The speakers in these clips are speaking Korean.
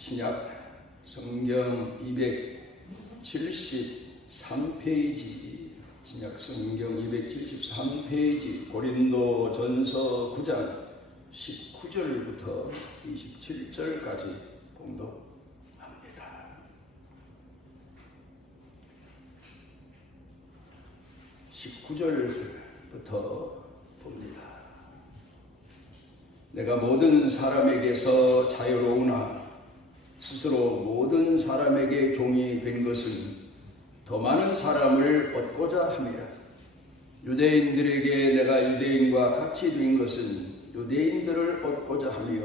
신약 성경 273페이지, 신약 성경 273페이지, 고린도 전서 9장 19절부터 27절까지 봉독합니다. 19절부터 봅니다. 내가 모든 사람에게서 자유로우나 스스로 모든 사람에게 종이 된 것은 더 많은 사람을 얻고자 함이라. 유대인들에게 내가 유대인과 같이 된 것은 유대인들을 얻고자 하며,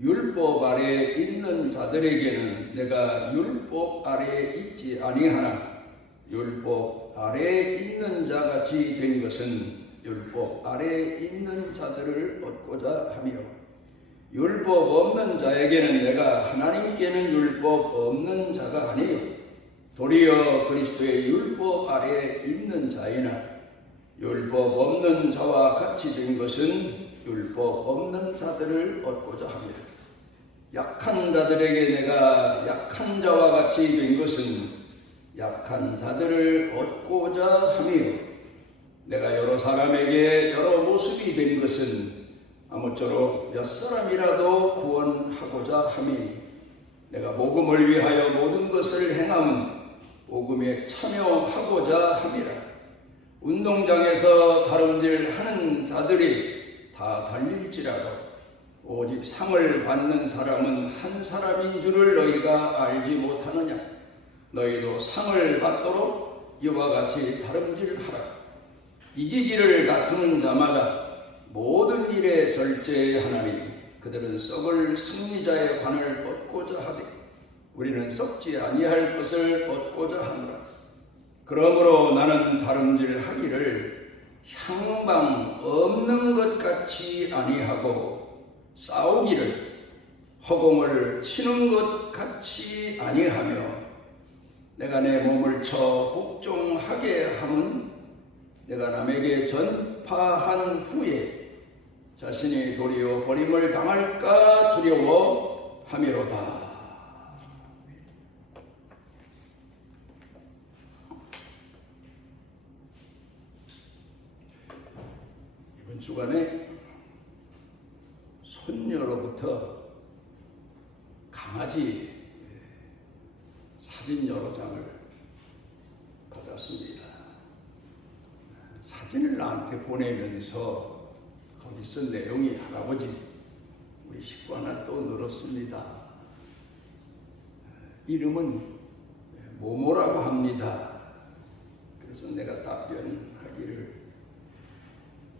율법 아래에 있는 자들에게는 내가 율법 아래에 있지 아니하나 율법 아래에 있는 자같이 된 것은 율법 아래에 있는 자들을 얻고자 하며, 율법 없는 자에게는 내가 하나님께는 율법 없는 자가 아니요 도리어 그리스도의 율법 아래에 있는 자이나, 율법 없는 자와 같이 된 것은 율법 없는 자들을 얻고자 하며, 약한 자들에게 내가 약한 자와 같이 된 것은 약한 자들을 얻고자 하며, 내가 여러 사람에게 여러 모습이 된 것은 아무쪼록 몇 사람이라도 구원하고자 함이니, 내가 복음을 위하여 모든 것을 행함은 복음에 참여하고자 함이라. 운동장에서 다름질하는 자들이 다 달릴지라도 오직 상을 받는 사람은 한 사람인 줄을 너희가 알지 못하느냐. 너희도 상을 받도록 이와 같이 다름질하라. 이기기를 다투는 자마다 모든 일에 절제하나니 그들은 썩을 승리자의 관을 얻고자 하되 우리는 썩지 아니할 것을 얻고자 하노라. 그러므로 나는 다름질하기를 향방 없는 것 같이 아니하고 싸우기를 허공을 치는 것 같이 아니하며, 내가 내 몸을 쳐 복종하게 함은 내가 남에게 전파한 후에 자신이 도리어 버림을 당할까 두려워 함이로다. 이번 주간에 손녀로부터 강아지 사진 여러 장을 받았습니다. 사진을 나한테 보내면서 거기 쓴 내용이, 할아버지 우리 식구 하나 또 늘었습니다. 이름은 모모라고 합니다. 그래서 내가 답변하기를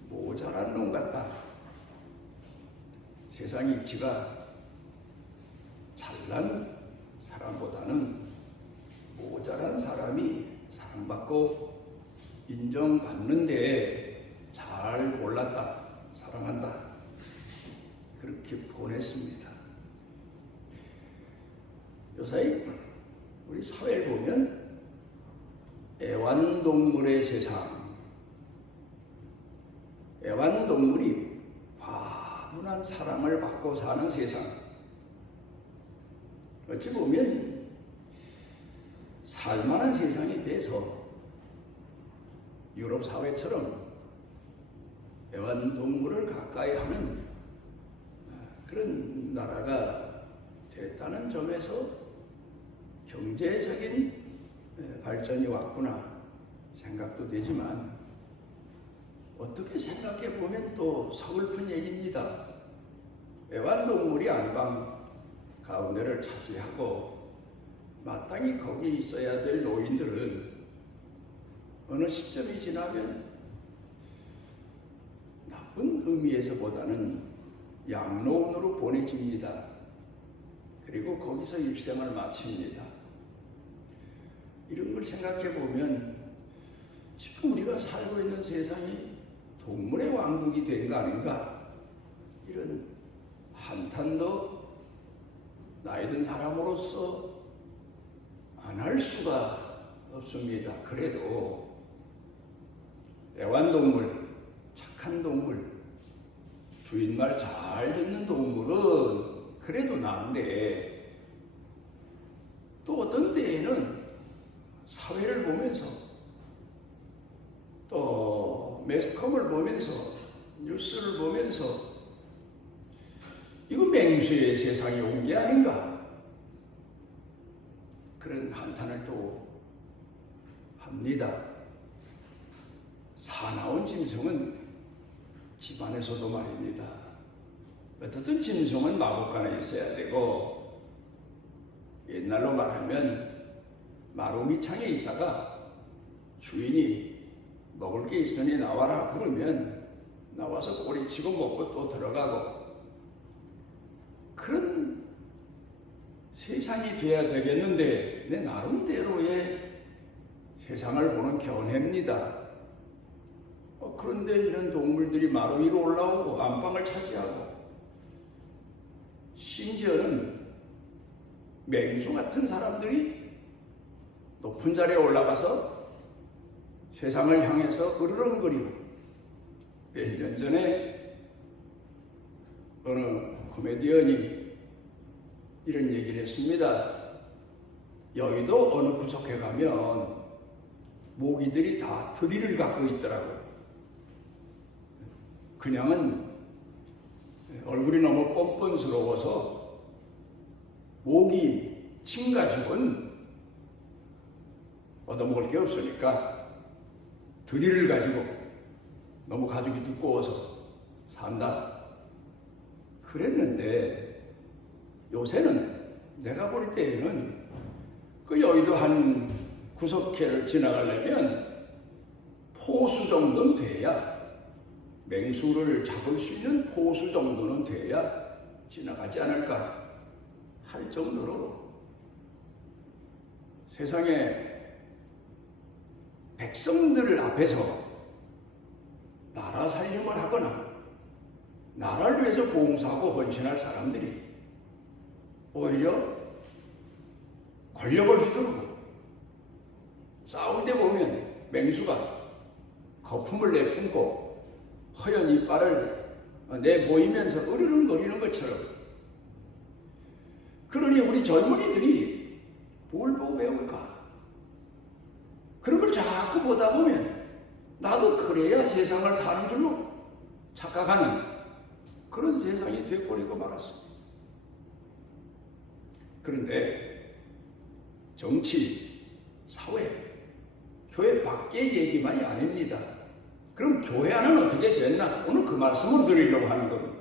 모자란 놈 같다. 세상이 지가 잘난 사람보다는 모자란 사람이 사랑받고 인정받는데 잘 골랐다, 사랑한다, 그렇게 보냈습니다. 요사이 우리 사회를 보면 애완동물의 세상, 애완동물이 과분한 사랑을 받고 사는 세상, 어찌 보면 살만한 세상이 돼서 유럽 사회처럼 애완동물을 가까이 하는 그런 나라가 됐다는 점에서 경제적인 발전이 왔구나 생각도 되지만, 어떻게 생각해 보면 또 서글픈 얘기입니다. 애완동물이 안방 가운데를 차지하고 마땅히 거기 있어야 될 노인들은 어느 시점이 지나면 나쁜 의미에서보다는 양로원으로 보내집니다. 그리고 거기서 일생을 마칩니다. 이런 걸 생각해 보면 지금 우리가 살고 있는 세상이 동물의 왕국이 된 거 아닌가, 이런 한탄도 나이 든 사람으로서 안 할 수가 없습니다. 그래도 애완동물, 착한 동물, 주인 말 잘 듣는 동물은 그래도 나은데 또 어떤 때에는 사회를 보면서 또 매스컴을 보면서 뉴스를 보면서 이거 맹수의 세상이 온 게 아닌가 그런 한탄을 또 합니다. 사나운 짐승은 집안에서도 말입니다. 어떻든 짐승은 마구간에 있어야 되고 옛날로 말하면 마루미창에 있다가 주인이 먹을 게 있으니 나와라 부르면 나와서 꼬리치고 먹고 또 들어가고 그런 세상이 돼야 되겠는데 내 나름대로의 세상을 보는 견해입니다. 그런데 이런 동물들이 마루 위로 올라오고 안방을 차지하고 심지어는 맹수 같은 사람들이 높은 자리에 올라가서 세상을 향해서 으르렁거리고 몇 년 전에 어느 코미디언이 이런 얘기를 했습니다. 여의도 어느 구석에 가면 모기들이 다 트리를 갖고 있더라고요. 그냥은 얼굴이 너무 뻔뻔스러워서 모기 침 가지고는 얻어먹을 게 없으니까 드릴을 가지고 너무 가죽이 두꺼워서 산다 그랬는데 요새는 내가 볼 때에는 그 여의도 한 구석회를 지나가려면 포수 정도는 돼야 맹수를 잡을 수 있는 포수 정도는 돼야 지나가지 않을까 할 정도로 세상에 백성들 앞에서 나라 살림을 하거나 나라를 위해서 봉사하고 헌신할 사람들이 오히려 권력을 휘두르고 싸울 때 보면 맹수가 거품을 내뿜고 허연 이빨을 내보이면서 으르렁거리는 것처럼 그러니 우리 젊은이들이 뭘 보고 배울까? 그런 걸 자꾸 보다 보면 나도 그래야 세상을 사는 줄로 착각하는 그런 세상이 되어버리고 말았습니다. 그런데 정치, 사회, 교회 밖의 얘기만이 아닙니다. 그럼 교회 안은 어떻게 됐나? 오늘 그 말씀을 드리려고 하는 겁니다.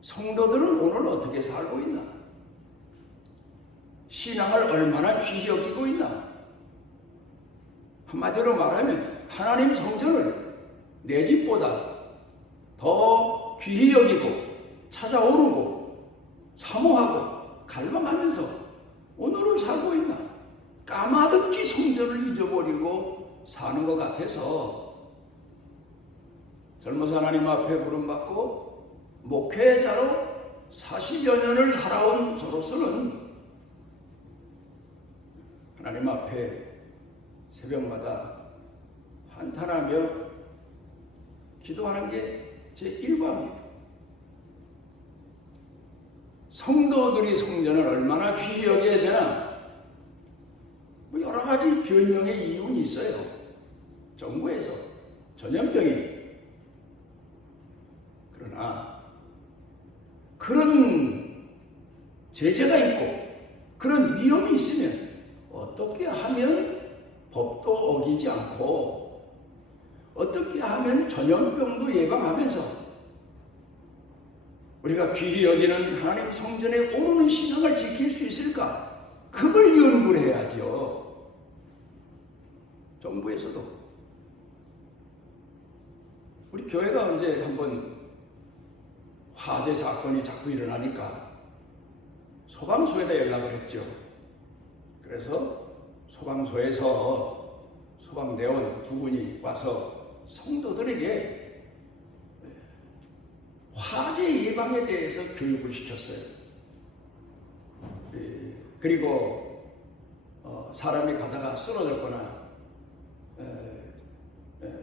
성도들은 오늘 어떻게 살고 있나? 신앙을 얼마나 귀히 여기고 있나? 한마디로 말하면 하나님 성전을 내 집보다 더 귀히 여기고 찾아오르고 사모하고 갈망하면서 오늘을 살고 있나? 까마득히 성전을 잊어버리고 사는 것 같아서 젊어서 하나님 앞에 부름받고 목회자로 40여 년을 살아온 저로서는 하나님 앞에 새벽마다 한탄하며 기도하는 게 제 일과입니다. 성도들이 성전을 얼마나 귀히 여겨야 되나? 뭐 여러 가지 변명의 이유는 있어요. 정부에서 전염병이. 그러나 그런 제재가 있고 그런 위험이 있으면 어떻게 하면 법도 어기지 않고 어떻게 하면 전염병도 예방하면서 우리가 귀히 여기는 하나님 성전에 오르는 신앙을 지킬 수 있을까? 그걸 연구를 해야죠. 정부에서도. 우리 교회가 언제 한번 화재 사건이 자꾸 일어나니까 소방서에다 연락을 했죠. 그래서 소방서에서 소방대원 두 분이 와서 성도들에게 화재 예방에 대해서 교육을 시켰어요. 그리고 사람이 가다가 쓰러졌거나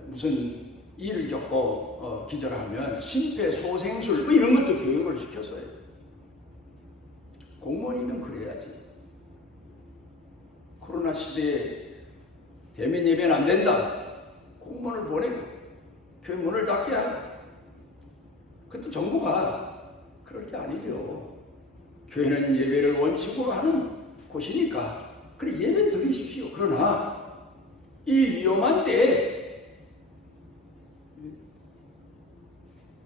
무슨 일을 겪고 기절하면 심폐소생술 뭐 이런 것도 교육을 시켰어요. 공무원이면 그래야지. 코로나 시대에 대면 예배는 안 된다. 공문을 보내고 교회 문을 닫게 하고. 그것도 정부가 그럴 게 아니죠. 교회는 예배를 원칙으로 하는 곳이니까 그래 예배 드리십시오. 그러나 이 위험한 때에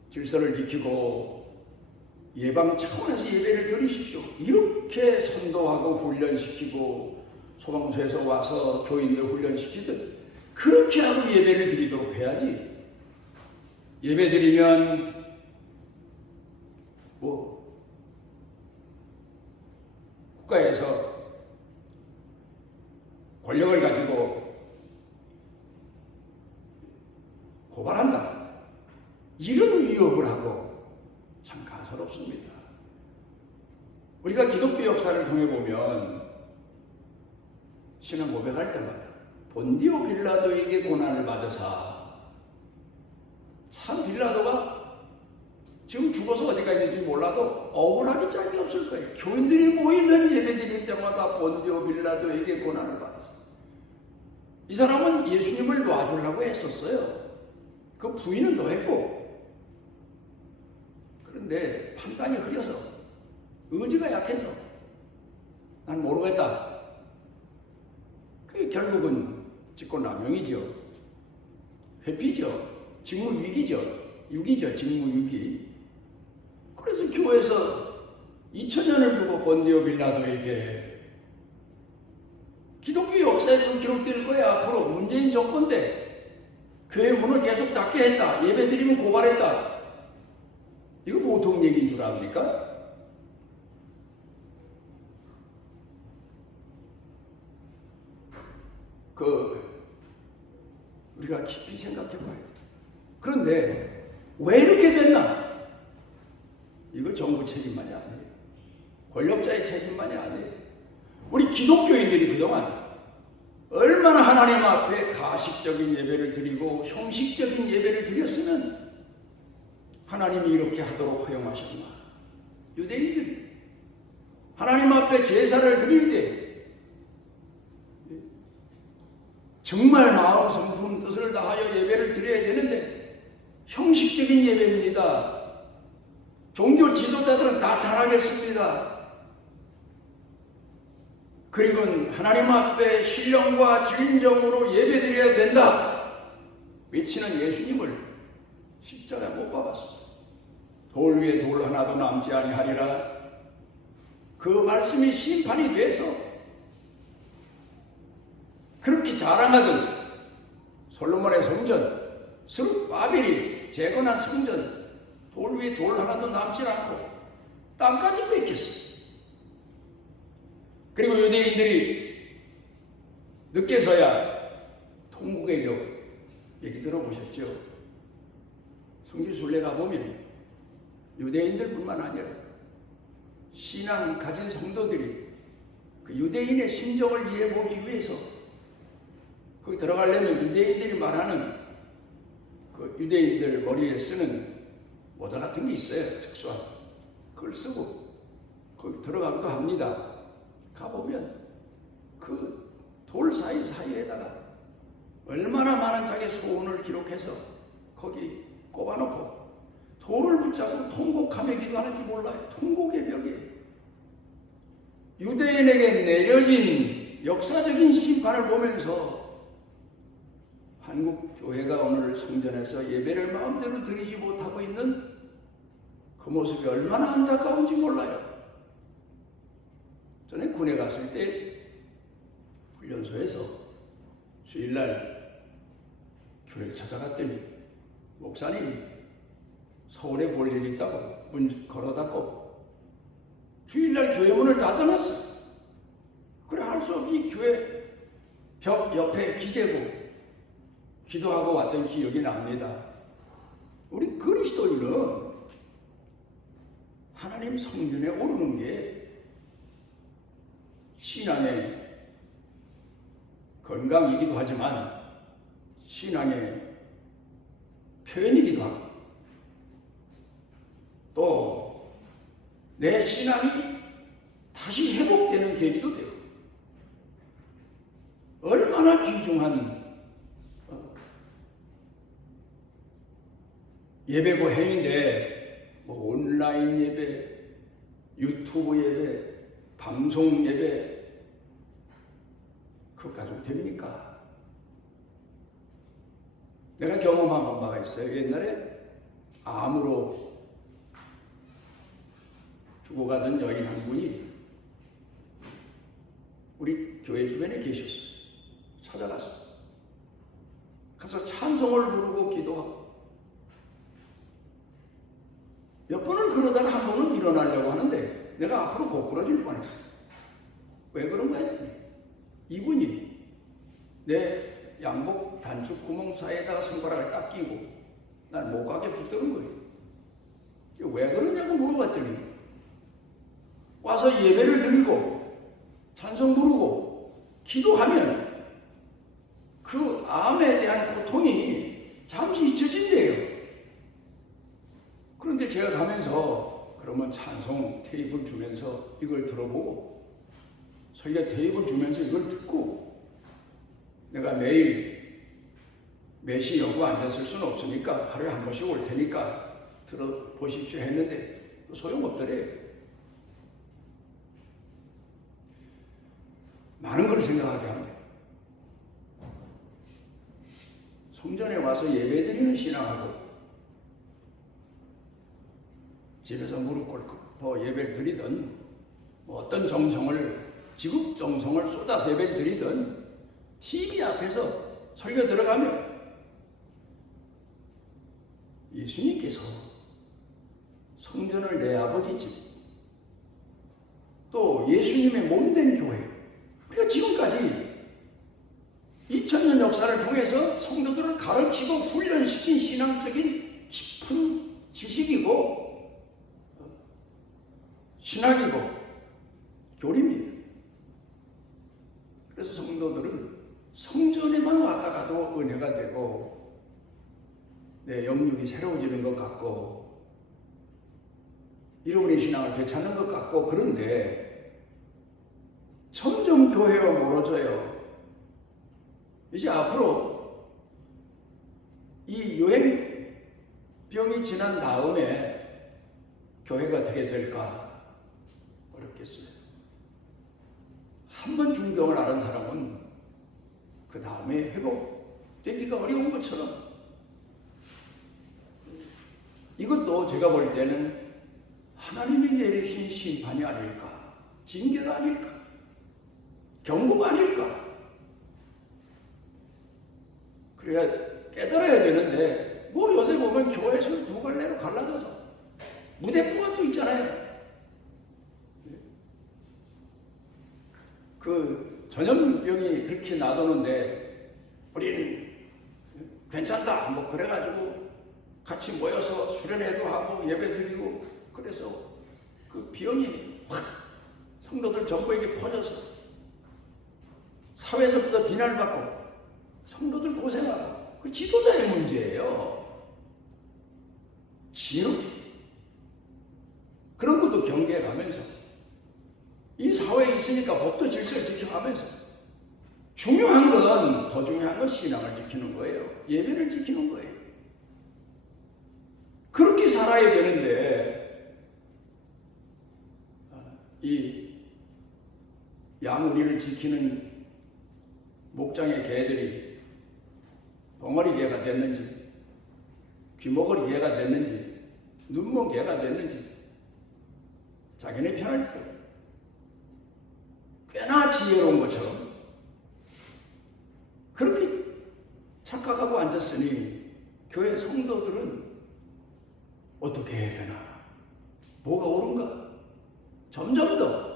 질서를 지키고 예방 차원에서 예배를 드리십시오. 이렇게 선도하고 훈련시키고 소방서에서 와서 교인들 훈련시키듯 그렇게 하고 예배를 드리도록 해야지. 예배 드리면 국가에서 권력을 가지고 고발한다. 이런 위협을 하고 참 가소롭습니다. 우리가 기독교 역사를 통해 보면 신앙 고백할 때마다 본디오 빌라도에게 고난을 받으사 참 빌라도가 지금 죽어서 어디가 있는지 몰라도 억울하기 짝이 없을 거예요. 교인들이 모이면 예배 드릴 때마다 본디오 빌라도에게 고난을 받았어요. 이 사람은 예수님을 놔주려고 했었어요. 그 부인은 더 했고. 그런데 판단이 흐려서 의지가 약해서 난 모르겠다. 그게 결국은 직권남용이죠. 회피죠. 직무유기죠. 유기죠. 직무유기. 그래서 교회에서 2000년을 두고 본디오 빌라도에게 기독교 역사에도 기록될 거야. 앞으로 문재인 정권 때 교회 문을 계속 닫게 했다. 예배 드리면 고발했다. 이거 보통 얘기인 줄 압니까? 우리가 깊이 생각해 봐야 돼. 그런데 왜 이렇게 됐나? 이거 정부 책임만이 아니에요. 권력자의 책임만이 아니에요. 우리 기독교인들이 그동안 얼마나 하나님 앞에 가식적인 예배를 드리고 형식적인 예배를 드렸으면 하나님이 이렇게 하도록 허용하셨나? 유대인들이 하나님 앞에 제사를 드릴 때 정말 마음 성품 뜻을 다하여 예배를 드려야 되는데 형식적인 예배입니다. 종교 지도자들은 다 타락했습니다. 그리고 하나님 앞에 신령과 진정으로 예배드려야 된다 외치는 예수님을 십자가에 못 박았습니다. 돌 위에 돌 하나도 남지 아니하리라. 그 말씀이 심판이 돼서 그렇게 자랑하던 솔로몬의 성전 스룹바벨이 재건한 성전 돌 위에 돌 하나도 남지 않고 땅까지 뺏겼어요. 그리고 유대인들이 늦게서야 통곡의 벽 얘기 들어보셨죠? 성지순례 가보면 유대인들뿐만 아니라 신앙 가진 성도들이 그 유대인의 심정을 이해해보기 위해서 거기 들어가려면 유대인들이 말하는 그 유대인들 머리에 쓰는 모자 같은 게 있어요. 특수한. 그걸 쓰고 거기 들어가기도 합니다. 가보면 그 돌 사이에다가 얼마나 많은 자기 소원을 기록해서 거기 꼽아놓고 돌을 붙잡고 통곡하며 기도하는지 몰라요. 통곡의 벽에 유대인에게 내려진 역사적인 심판을 보면서 한국 교회가 오늘 성전에서 예배를 마음대로 드리지 못하고 있는 그 모습이 얼마나 안타까운지 몰라요. 전에 군에 갔을 때 훈련소에서 주일날 교회를 찾아갔더니 목사님이 서울에 볼 일이 있다고 문 걸어 닫고 주일날 교회 문을 닫아놨어요. 그래 할 수 없이 교회 벽 옆에 기대고 기도하고 왔던 기억이 납니다. 우리 그리스도인은 하나님 성전에 오르는 게 신앙의 건강이기도 하지만 신앙의 표현이기도 하고 또 내 신앙이 다시 회복되는 계기도 되고 얼마나 귀중한 예배고 행인데 뭐 온라인 예배, 유튜브 예배, 방송 예배 그거 가지고 됩니까? 내가 경험한 바가 있어요. 옛날에 암으로 죽어가던 여인 한 분이 우리 교회 주변에 계셨어요. 찾아갔어요. 가서 찬송을 부르고 기도하고 몇 번을 그러다가 한 번은 일어나려고 하는데 내가 앞으로 고꾸라질 뻔했어요. 왜 그런가 했더니 이분이 내 양복 단축 구멍 사이에다가 손가락을 딱 끼고 난 못 가게 붙드는 거예요. 왜 그러냐고 물어봤더니 와서 예배를 드리고 찬송 부르고 기도하면 그 암에 대한 고통이 잠시 잊혀진대요. 그런데 제가 가면서 그러면 찬송 테이프를 주면서 이걸 들어보고 설교 테이프를 주면서 이걸 듣고 내가 매일 매시 연구 앉았을 수는 없으니까 하루에 한 번씩 올 테니까 들어보십시오 했는데 소용없더래요. 많은 걸 생각하게 합니다. 성전에 와서 예배드리는 신앙하고 집에서 무릎 꿇고 예배를 드리든 뭐 어떤 정성을 지극 정성을 쏟아서 예배를 드리든 TV 앞에서 설교 들어가면 예수님께서 성전을 내 아버지 집 또 예수님의 몸된 교회 우리가 지금까지 2000년 역사를 통해서 성도들을 가르치고 훈련시킨 신앙적인 깊은 지식이고 신학이고 교리입니다. 그래서 성도들은 성전에만 왔다 가도 은혜가 되고 내 영육이 새로워지는 것 같고 잃어버린 신앙을 되찾는 것 같고 그런데 점점 교회가 멀어져요. 이제 앞으로 이 유행병이 지난 다음에 교회가 어떻게 될까 어렵겠어요. 한 번 중병을 앓은 사람은 그 다음에 회복되기가 어려운 것처럼 이것도 제가 볼 때는 하나님이 내리신 심판이 아닐까, 징계가 아닐까, 경고가 아닐까. 그래야 깨달아야 되는데 뭐 요새 보면 교회에서 두 갈래로 갈라져서 무대뽀가 또 있잖아요. 그 전염병이 그렇게 나도는데 우리는 괜찮다 뭐 그래가지고 같이 모여서 수련회도 하고 예배드리고 그래서 그 병이 확 성도들 전부에게 퍼져서 사회에서부터 비난을 받고 성도들 고생하고 그 지도자의 문제예요. 지혜롭게 그런 것도 경계해가면서 이 사회에 있으니까 법도 질서를 지켜가면서 중요한 건 더 중요한 건 신앙을 지키는 거예요. 예배를 지키는 거예요. 그렇게 살아야 되는데 이 양우리를 지키는 목장의 개들이 벙어리 개가 됐는지 귀머거리 개가 됐는지 눈먼 개가 됐는지 자기네 편할 대로 꽤나 지혜로운 것처럼 그렇게 착각하고 앉았으니 교회 성도들은 어떻게 해야 되나? 뭐가 옳은가? 점점 더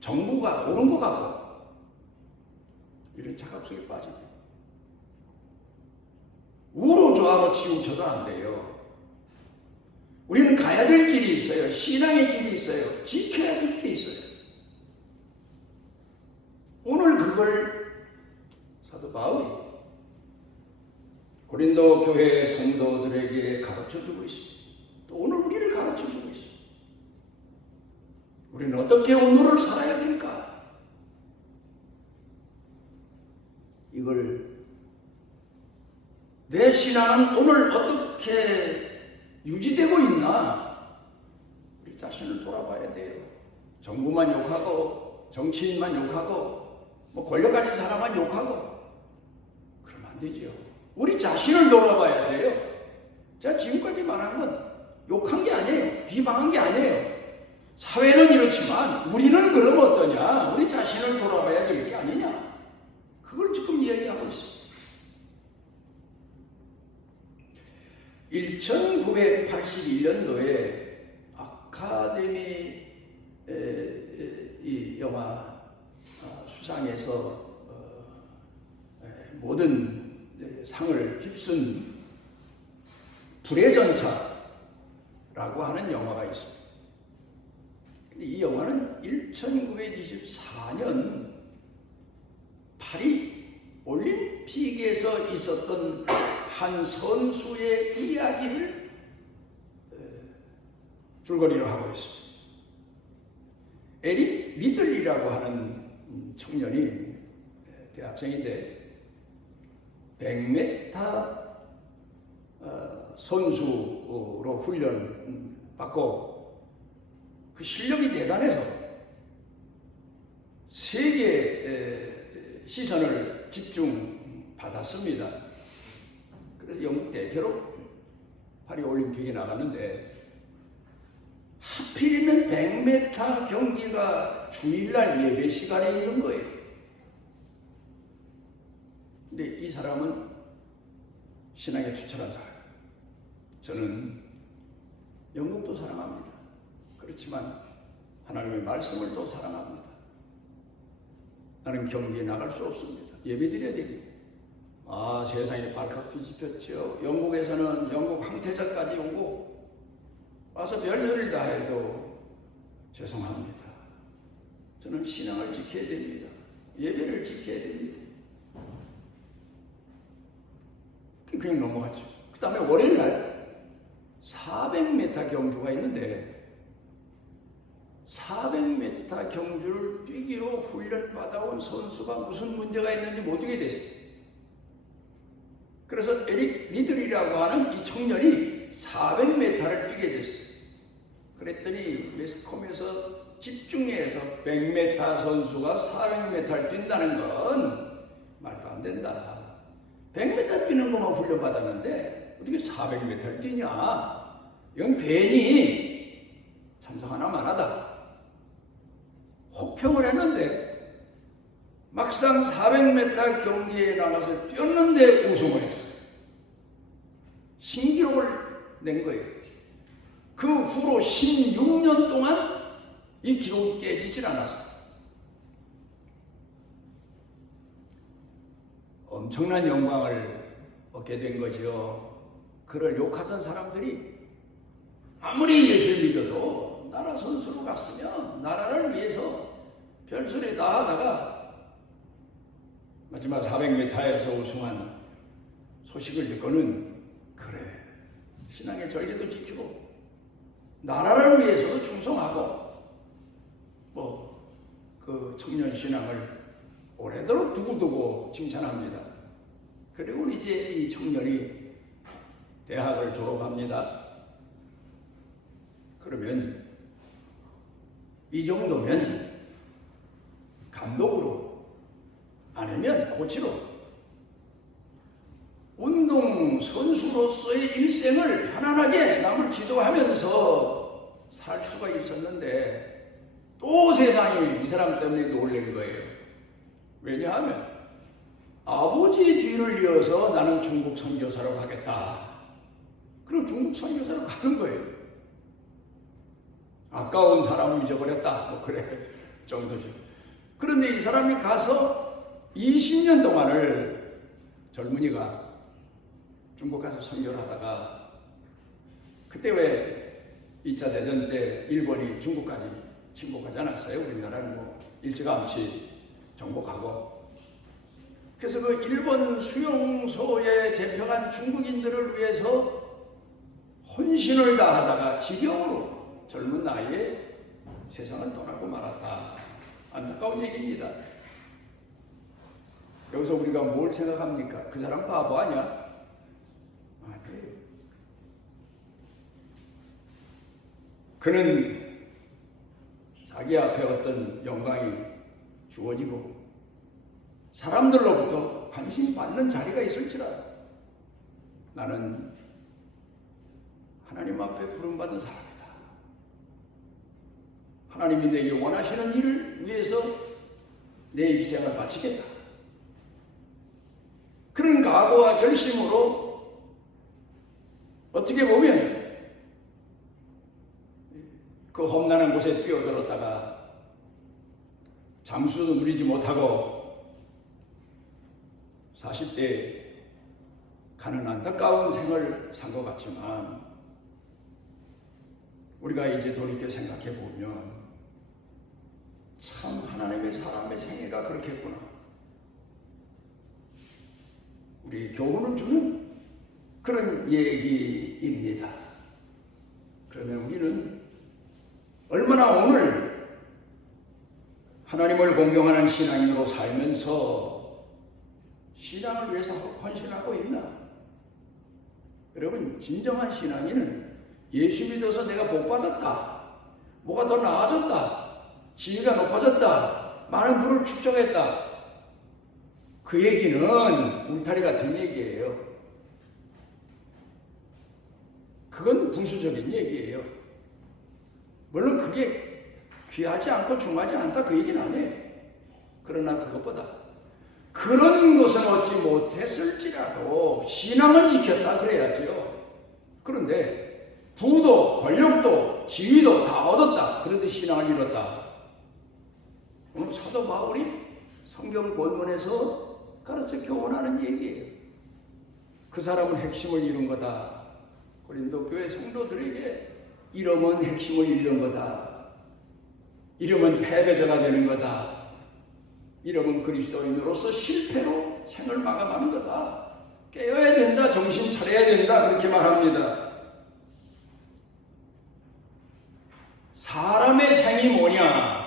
정부가 옳은 것 같고 이런 착각 속에 빠집니다. 우로 좌로 치우쳐도 안 돼요. 우리는 가야 될 길이 있어요. 신앙의 길이 있어요. 지켜야 될 게 있어요. 오늘 그걸 사도 바울이 고린도 교회 성도들에게 가르쳐주고 있습니다. 또 오늘 우리를 가르쳐주고 있습니다. 우리는 어떻게 오늘을 살아야 될까? 이걸 내 신앙은 오늘 어떻게 유지되고 있나? 우리 자신을 돌아봐야 돼요. 정부만 욕하고 정치인만 욕하고 뭐 권력 가진 사람만 욕하고 그러면 안 되죠. 우리 자신을 돌아봐야 돼요. 제가 지금까지 말한 건 욕한 게 아니에요. 비방한 게 아니에요. 사회는 이렇지만 우리는 그럼 어떠냐? 우리 자신을 돌아봐야 될 게 아니냐? 그걸 지금 이야기하고 있습니다. 1981년도에 아카데미 이 영화 수상에서 모든 상을 휩쓴 불의 전차라고 하는 영화가 있습니다. 근데 이 영화는 1924년 파리 올림픽에서 있었던 한 선수의 이야기를 줄거리로 하고 있습니다. 에릭 리들리라고 하는 청년이 대학생인데 100m 선수로 훈련 받고 그 실력이 대단해서 세계 시선을 집중받았습니다. 그래서 영국 대표로 파리 올림픽에 나갔는데 하필이면 100m 경기가 주일날 예배 시간에 있는 거예요. 근데 이 사람은 신앙에 투철한 사람. 저는 영국도 사랑합니다. 그렇지만 하나님의 말씀을 또 사랑합니다. 나는 경기에 나갈 수 없습니다. 예배 드려야 됩니다. 세상에 발칵 뒤집혔죠. 영국에서는 영국 황태자까지 오고 와서 별소리를 다 해도 죄송합니다. 저는 신앙을 지켜야 됩니다. 예배를 지켜야 됩니다. 그냥 넘어갔죠. 그 다음에 월요일날 400m 경주가 있는데 400m 경주를 뛰기로 훈련받아온 선수가 무슨 문제가 있는지 못 뛰게 됐어요. 그래서 에릭 리들이라고 하는 이 청년이 400m를 뛰게 됐어요. 그랬더니 매스컴에서 집중해서 100m 선수가 400m를 뛴다는 건 말도 안 된다. 100m 뛰는 것만 훈련받았는데 어떻게 400m를 뛰냐? 이건 괜히 참석 하나만 하다. 혹평을 했는데 막상 400m 경기에 나가서 뛰었는데 우승을 했어요. 신기록을 낸 거예요. 그 후로 16년 동안 이 기록이 깨지질 않았어요. 엄청난 영광을 얻게 된 거죠. 그를 욕하던 사람들이 아무리 예수를 믿어도 나라 선수로 갔으면 나라를 위해서 별소리 다 하다가 마지막 400m에서 우승한 소식을 듣고는 그래, 신앙의 절개도 지키고 나라를 위해서도 충성하고 그 청년 신앙을 오래도록 두고두고 칭찬합니다. 그리고 이제 이 청년이 대학을 졸업합니다. 그러면 이 정도면 감독으로 아니면 코치로 운동 선수로서의 일생을 편안하게 남을 지도하면서 살 수가 있었는데 또 세상이 이 사람 때문에 놀란 거예요. 왜냐하면 아버지의 뒤를 이어서 나는 중국 선교사로 가겠다. 그럼 중국 선교사로 가는 거예요. 아까운 사람을 잊어버렸다. 그래 정도죠. 그런데 이 사람이 가서 20년 동안을 젊은이가 중국 가서 선교를 하다가 그때 왜 2차 대전 때 일본이 중국까지 침공하지 않았어요? 우리나라는 일찌감치 정복하고. 그래서 그 일본 수용소에 잡혀간 중국인들을 위해서 헌신을 다하다가 지경으로 젊은 나이에 세상을 떠나고 말았다. 안타까운 얘기입니다. 여기서 우리가 뭘 생각합니까? 그 사람 바보 아니야? 아니에요. 그는 자기 앞에 어떤 영광이 주어지고 사람들로부터 관심 받는 자리가 있을지라도 나는 하나님 앞에 부름받은 사람이다. 하나님이 내게 원하시는 일을 위해서 내 일생을 바치겠다. 그런 각오와 결심으로 어떻게 보면 그 험난한 곳에 뛰어들었다가 잠수도 누리지 못하고 40대에 가는 안타까운 생을 산 것 같지만 우리가 이제 돌이켜 생각해 보면 참 하나님의 사람의 생애가 그렇겠구나. 우리 교훈을 주는 그런 얘기입니다. 그러면 우리는 얼마나 오늘 하나님을 공경하는 신앙인으로 살면서 신앙을 위해서 헌신하고 있나? 여러분, 진정한 신앙인은 예수 믿어서 내가 복받았다, 뭐가 더 나아졌다, 지위가 높아졌다, 많은 부를 축적했다, 그 얘기는 울타리 같은 얘기예요. 그건 부수적인 얘기예요. 물론 그게 귀하지 않고 중하지 않다 그 얘기는 안 해. 그러나 그것보다 그런 것은 얻지 못했을지라도 신앙을 지켰다 그래야지요. 그런데 부도 권력도 지위도 다 얻었다, 그런데 신앙을 잃었다. 오늘 사도 바울이 성경 본문에서 가르쳐 교훈하는 얘기예요. 그 사람은 핵심을 잃은 거다. 고린도 교회 성도들에게 이름은 핵심을 잃는 거다. 이름은 패배자가 되는 거다. 이름은 그리스도인으로서 실패로 생을 마감하는 거다. 깨어야 된다, 정신 차려야 된다, 그렇게 말합니다. 사람의 생이 뭐냐?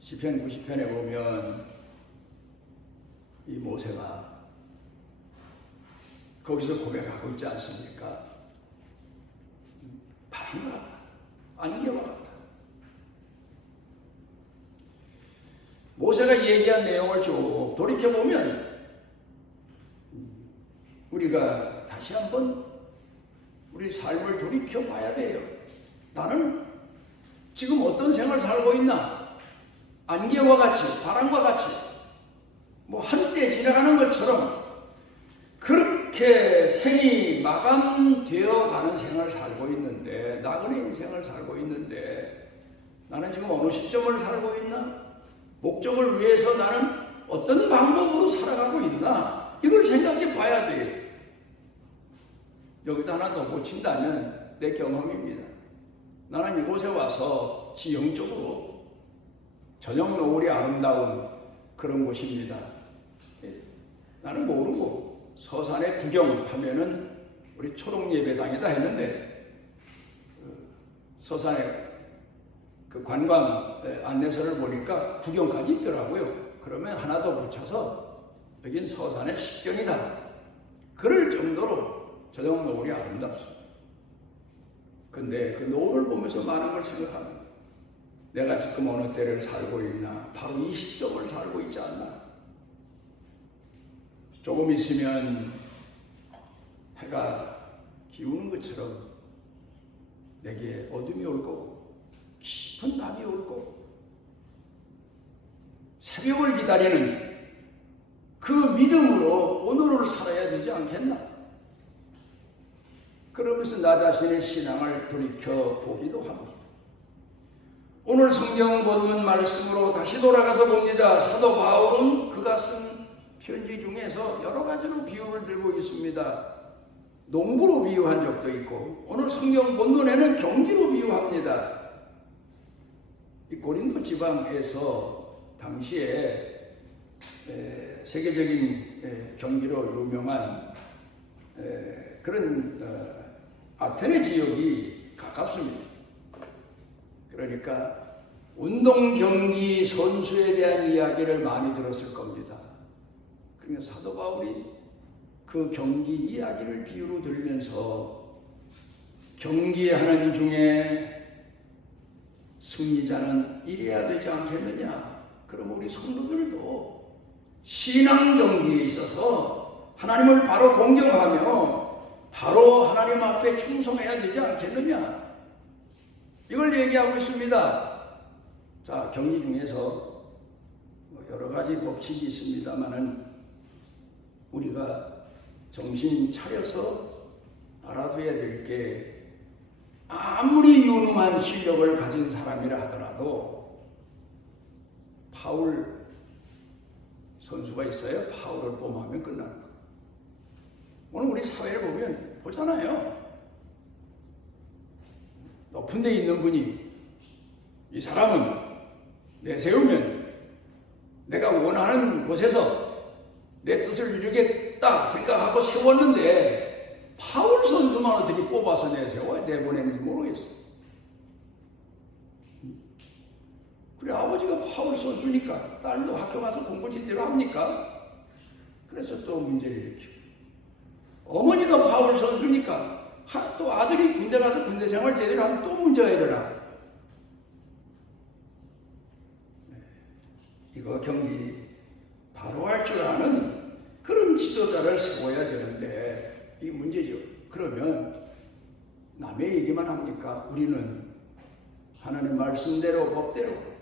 시편 90편에 보면 이 모세가 거기서 고백하고 있지 않습니까? 바람과 같다, 안개와 같다. 모세가 얘기한 내용을 쭉 돌이켜보면 우리가 다시 한번 우리 삶을 돌이켜봐야 돼요. 나는 지금 어떤 생활을 살고 있나? 안개와 같이, 바람과 같이, 뭐 한때 지나가는 것처럼 그렇게 생이 마감되어 가는 생활을 살고 있는데, 나그네 인생을 살고 있는데, 나는 지금 어느 시점을 살고 있나? 목적을 위해서 나는 어떤 방법으로 살아가고 있나? 이걸 생각해 봐야 돼요. 여기다 하나 더 붙인다면 내 경험입니다. 나는 이곳에 와서 지형적으로 저녁 노을이 아름다운 그런 곳입니다. 나는 모르고 서산에 구경하면은 우리 초록예배당이다 했는데 서산에 그 관광 안내서를 보니까 구경까지 있더라고요. 그러면 하나 더 붙여서 여긴 서산의 십경이다, 그럴 정도로 저녁 노을이 아름답습니다. 근데 그 노을을 보면서 많은 걸 생각합니다. 내가 지금 어느 때를 살고 있나? 바로 이 시점을 살고 있지 않나? 조금 있으면 해가 기우는 것처럼 내게 어둠이 올 거고 깊은 밤이 올 거고 새벽을 기다리는 그 믿음으로 오늘을 살아야 되지 않겠나? 그러면서 나 자신의 신앙을 돌이켜보기도 합니다. 오늘 성경 본문 말씀으로 다시 돌아가서 봅니다. 사도 바울은 그가 쓴 편지 중에서 여러 가지로 비유를 들고 있습니다. 농부로 비유한 적도 있고 오늘 성경 본문에는 경기로 비유합니다. 이 고린도 지방에서 당시에 세계적인 경기로 유명한 그런 아테네 지역이 가깝습니다. 그러니까 운동 경기 선수에 대한 이야기를 많이 들었을 겁니다. 그러니까 사도 바울이 그 경기 이야기를 비유로 들면서 경기하는 중에 승리자는 이래야 되지 않겠느냐. 그럼 우리 성도들도 신앙 경기에 있어서 하나님을 바로 공경하며 바로 하나님 앞에 충성해야 되지 않겠느냐. 이걸 얘기하고 있습니다. 자, 경기 중에서 여러 가지 법칙이 있습니다만은 우리가 정신 차려서 알아둬야 될 게, 아무리 유능한 실력을 가진 사람이라 하더라도 파울 선수가 있어요. 파울을 뽐하면 끝나는 거예요. 오늘 우리 사회를 보면 보잖아요. 높은 데 있는 분이 이 사람은 내세우면 내가 원하는 곳에서 내 뜻을 이루겠다 생각하고 세웠는데 파울 선수만 어떻게 뽑아서 내보내는지 모르겠어. 그래, 아버지가 파울 선수니까 딸도 학교 가서 공부 제대로 합니까? 그래서 또 문제를 일으키고, 어머니가 파울 선수니까 또 아들이 군대 가서 군대 생활 제대로 하면 또 문제가 일어나. 이거 경기 바로 할 줄 아는 그런 지도자를 세워야 되는데 이게 문제죠. 그러면 남의 얘기만 합니까? 우리는 하나님 말씀대로 법대로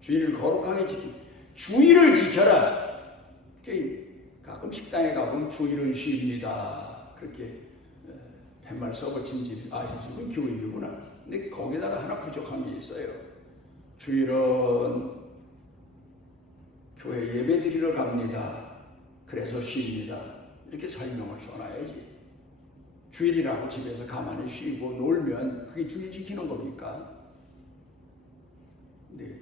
주의를 거룩하게 지키고, 주의를 지켜라. 가끔 식당에 가보면 주일은 쉬입니다. 그렇게 팻말 써붙인 집이, 이 집은 교인이구나. 근데 거기다가 하나 부족한 게 있어요. 주일은 교회 예배 드리러 갑니다. 그래서 쉽니다. 이렇게 설명을 써놔야지. 주일이라고 집에서 가만히 쉬고 놀면 그게 주일 지키는 겁니까? 네.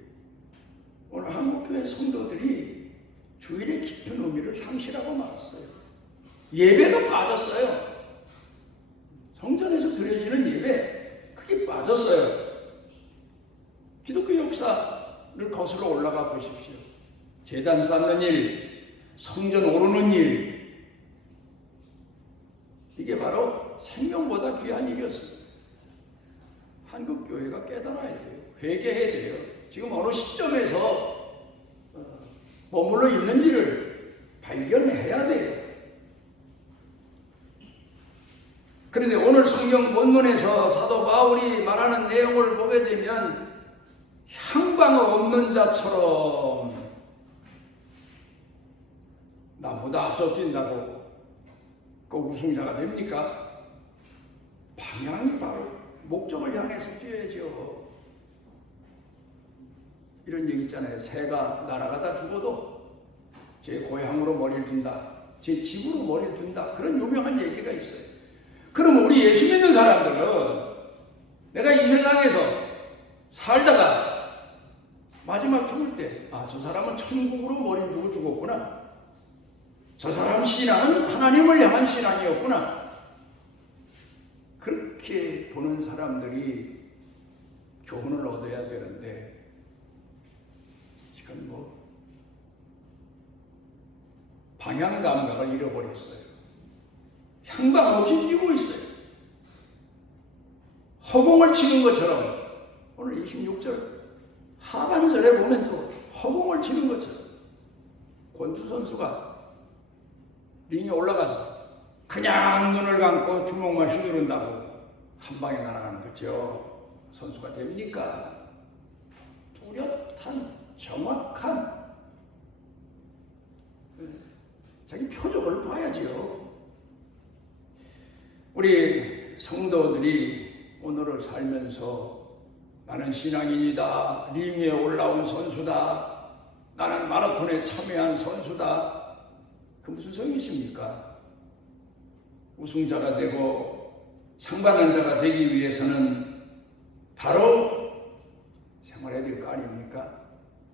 오늘 한국교회 성도들이 주일의 깊은 의미를 상실하고 말았어요. 예배가 빠졌어요. 성전에서 드려지는 예배, 그게 빠졌어요. 기독교 역사를 거슬러 올라가 보십시오. 제단 쌓는 일, 성전 오르는 일, 이게 바로 생명보다 귀한 일이었어요. 한국교회가 깨달아야 돼요. 회개해야 돼요. 지금 어느 시점에서 머물러 있는지를 발견해야 돼요. 그런데 오늘 성경 본문에서 사도 바울이 말하는 내용을 보게 되면 향방 없는 자처럼 남보다 앞서 뛴다고 그 우승자가 됩니까? 방향이 바로 목적을 향해서 뛰어야죠. 이런 얘기 있잖아요. 새가 날아가다 죽어도 제 고향으로 머리를 둔다, 제 집으로 머리를 둔다, 그런 유명한 얘기가 있어요. 그럼 우리 예수 믿는 사람들은 내가 이 세상에서 살다가 마지막 죽을 때, 저 사람은 천국으로 머리를 두고 죽었구나, 저 사람 신앙은 하나님을 향한 신앙이었구나, 그렇게 보는 사람들이 교훈을 얻어야 되는데 지금 방향 감각을 잃어버렸어요. 향방 없이 뛰고 있어요. 허공을 치는 것처럼, 오늘 26절 하반절에 보면 또 허공을 치는 것처럼 권투 선수가 링에 올라가서 그냥 눈을 감고 주먹만 휘두른다고 한 방에 날아가는 거죠. 선수가 됩니까? 뚜렷한 정확한 자기 표적을 봐야지요. 우리 성도들이 오늘을 살면서 나는 신앙인이다, 링에 올라온 선수다, 나는 마라톤에 참여한 선수다, 그 무슨 소용이 있습니까? 우승자가 되고 상받는 자가 되기 위해서는 바로 생활해야 될 거 아닙니까?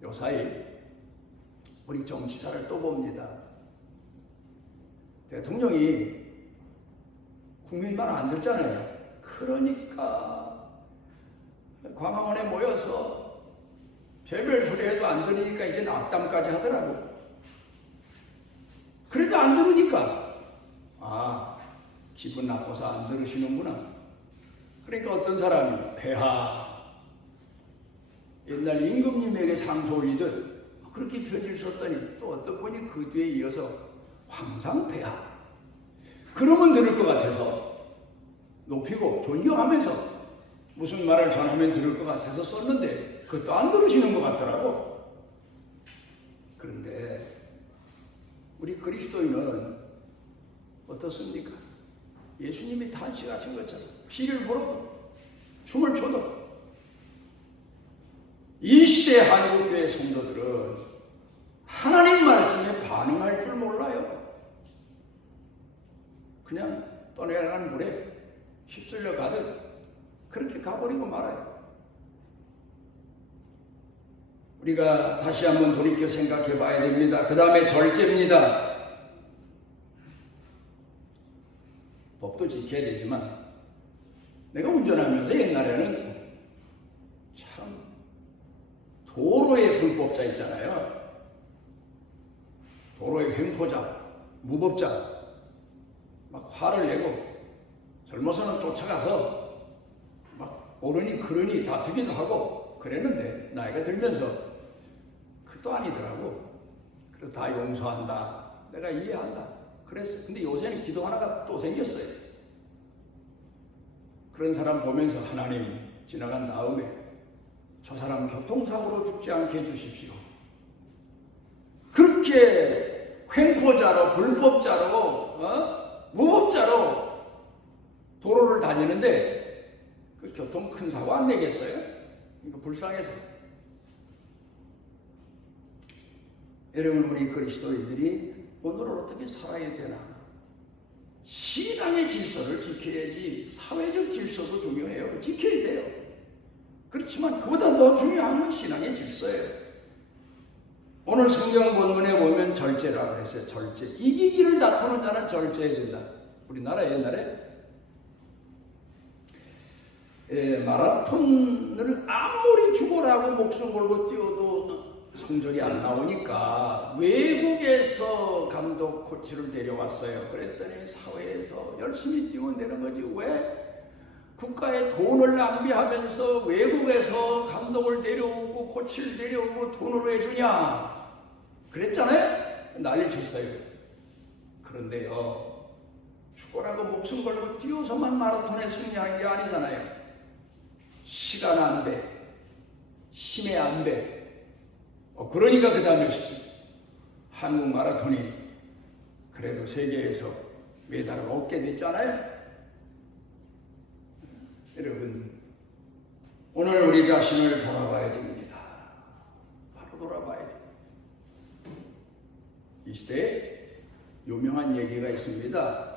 요사이 우리 정치사를 또 봅니다. 대통령이 국민 말 안 듣잖아요. 그러니까 광화문에 모여서 별별 소리 해도 안 들으니까 이제 낙담까지 하더라고. 그래도 안 들으니까 기분 나빠서 안 들으시는구나. 그러니까 어떤 사람이 폐하, 옛날 임금님에게 상소 올리듯 그렇게 편지를 썼더니 또 어떤 분이 그 뒤에 이어서 황상폐하, 그러면 들을 것 같아서 높이고 존경하면서 무슨 말을 전하면 들을 것 같아서 썼는데 그것도 안 들으시는 것 같더라고. 그런데 우리 그리스도인은 어떻습니까? 예수님이 탄식하신 것처럼 피를 불어도 춤을 춰도 이 시대 한국교회 성도들은 하나님 말씀에 반응할 줄 몰라요. 그냥 떠내려가는 물에 휩쓸려 가듯 그렇게 가버리고 말아요. 우리가 다시 한번 돌이켜 생각해 봐야 됩니다. 그 다음에 절제입니다. 법도 지켜야 되지만 내가 운전하면서 옛날에는 참 도로의 불법자 있잖아요. 도로의 횡포자, 무법자 막 화를 내고 젊어서는 쫓아가서 막 오르니 그러니 다투기도 하고 그랬는데 나이가 들면서 그것도 아니더라고. 그래서 다 용서한다, 내가 이해한다 그랬어. 근데 요새는 기도 하나가 또 생겼어요. 그런 사람 보면서 하나님 지나간 다음에 저 사람 교통사고로 죽지 않게 해주십시오. 그렇게 횡포자로 불법자로 무법자로 도로를 다니는데 그 교통 큰 사고 안 내겠어요? 그러니까 불쌍해서. 여러분, 우리 그리스도인들이 오늘 어떻게 살아야 되나? 신앙의 질서를 지켜야지. 사회적 질서도 중요해요. 지켜야 돼요. 그렇지만 그보다 더 중요한 건 신앙의 질서예요. 오늘 성경 본문에 보면 절제라고 그랬어요. 절제. 이기기를 다투는 자는 절제해야 된다. 우리나라 옛날에 마라톤을 아무리 죽어라고 목숨 걸고 뛰어도 성적이 안 나오니까 외국에서 감독 코치를 데려왔어요. 그랬더니 사회에서 열심히 뛰면 되는 거지 왜 국가의 돈을 낭비하면서 외국에서 감독을 데려오고 코치를 데려오고 돈으로 해주냐 그랬잖아요. 난리를 쳤어요. 그런데요, 죽어라고 목숨 걸고 뛰어서만 마라톤에 승리하는 게 아니잖아요. 시간 안배, 힘의 안배. 그러니까 그 다음에 한국 마라톤이 그래도 세계에서 메달을 얻게 됐잖아요. 여러분, 오늘 우리 자신을 돌아봐야 됩니다. 바로 돌아봐야 됩니다. 이 시대에 유명한 얘기가 있습니다.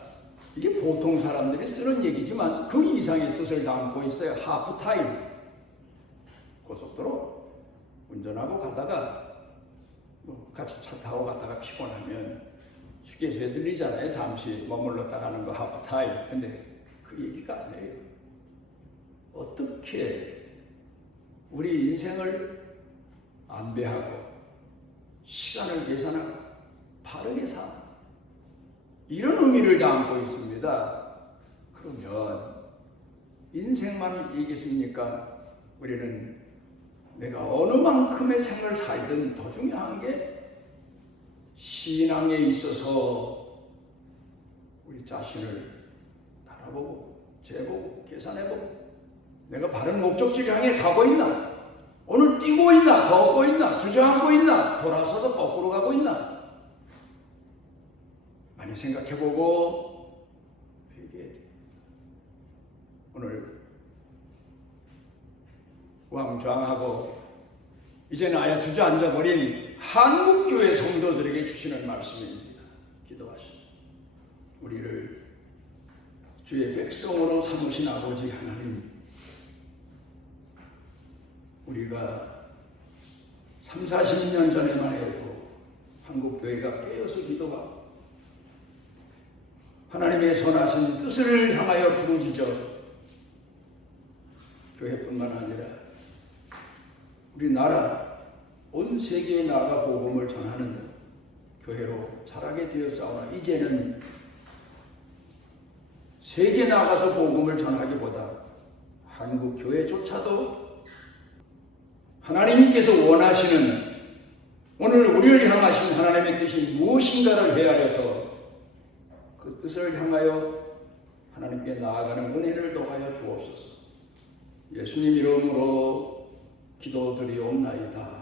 이게 보통 사람들이 쓰는 얘기지만 그 이상의 뜻을 담고 있어요. 하프타임. 고속도로 운전하고 가다가 같이 차 타고 가다가 피곤하면 휴게소에 들리잖아요. 잠시 머물렀다 가는 거 하프타임. 근데 그 얘기가 아니에요. 어떻게 우리 인생을 안배하고 시간을 계산하고 바르게 사나, 이런 의미를 담고 있습니다. 그러면 인생만 이겠습니까? 우리는 내가 어느 만큼의 생을 살든 더 중요한 게 신앙에 있어서 우리 자신을 바라보고 재보고 계산해보고 내가 바른 목적지를 향해 가고 있나? 오늘 뛰고 있나? 걷고 있나? 주저앉고 있나? 돌아서서 거꾸로 가고 있나? 많이 생각해보고 회개해야 돼. 오늘 왕좌하고 이제는 아예 주저앉아버린 한국교회 성도들에게 주시는 말씀입니다. 기도하시오. 우리를 주의 백성으로 삼으신 아버지 하나님, 우리가 30-40년 전에만 해도 한국교회가 깨어서 기도하고 하나님의 선하신 뜻을 향하여 부르짖어 교회뿐만 아니라 우리 나라 온 세계에 나아가 복음을 전하는 교회로 자라게 되었사오나 이제는 세계에 나가서 복음을 전하기보다 한국 교회조차도 하나님께서 원하시는 오늘 우리를 향하신 하나님의 뜻이 무엇인가를 헤아려서 그 뜻을 향하여 하나님께 나아가는 은혜를 더하여 주옵소서. 예수님 이름으로 기도드리옵나이다.